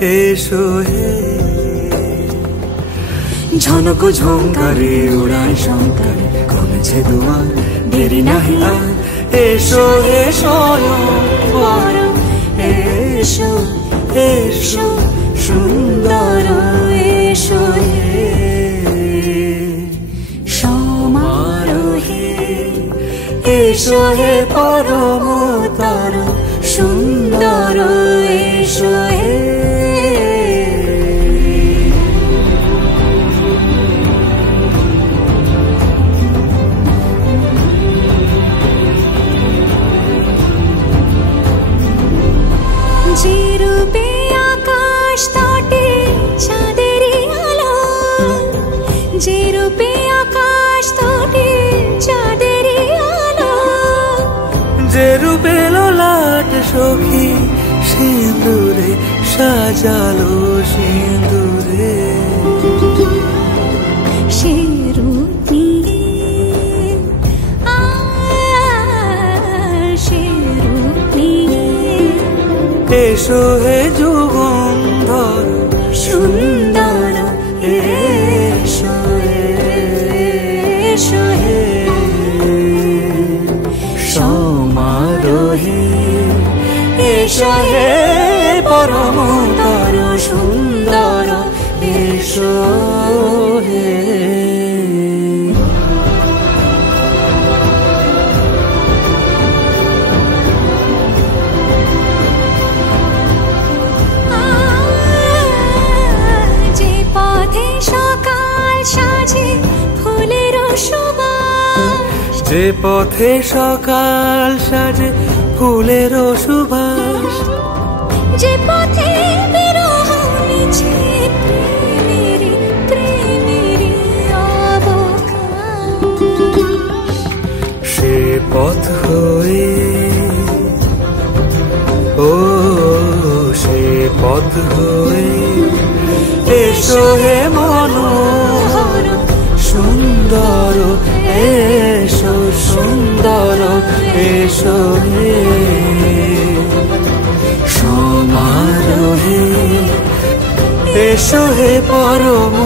এসো হে। ঝনক ঝঙ্কারে উড়ায় শঙ্কারে কমেছে দুয়ার, দেরি নাহি আর। এসো হে স্বয়ংবর, এসো এসো সুন্দর, এসো হে সমারোহে। এসো হে পরমতর সুন্দর, এসো হে। যে রূপে আকাশ তটে চাঁদেরই আলো, যে রূপে আকাশ তটে চাঁদেরই আলো, যে রূপে ললাট সখী সিঁদুরে সাজালো সিঁদুরে। সে রূপ নিয়ে সে রূপ নিয়ে এসো হে যুগন্ধর সুন্দর, এসো এসো হে সমারোহে। এসো হে পরমতর সুন্দর, এসো হে। যে পথে সকাল সাজে ফুলের সুবাস, যে পথে বিরহ মিছে প্রেমের প্রেমের অবকাশ, সে পথ হয়ে ও সে পথ হয়ে এসো হে মনোহর সুন্দর, এসো সুন্দর, এসো হে সমারোহে। এসো হে পরম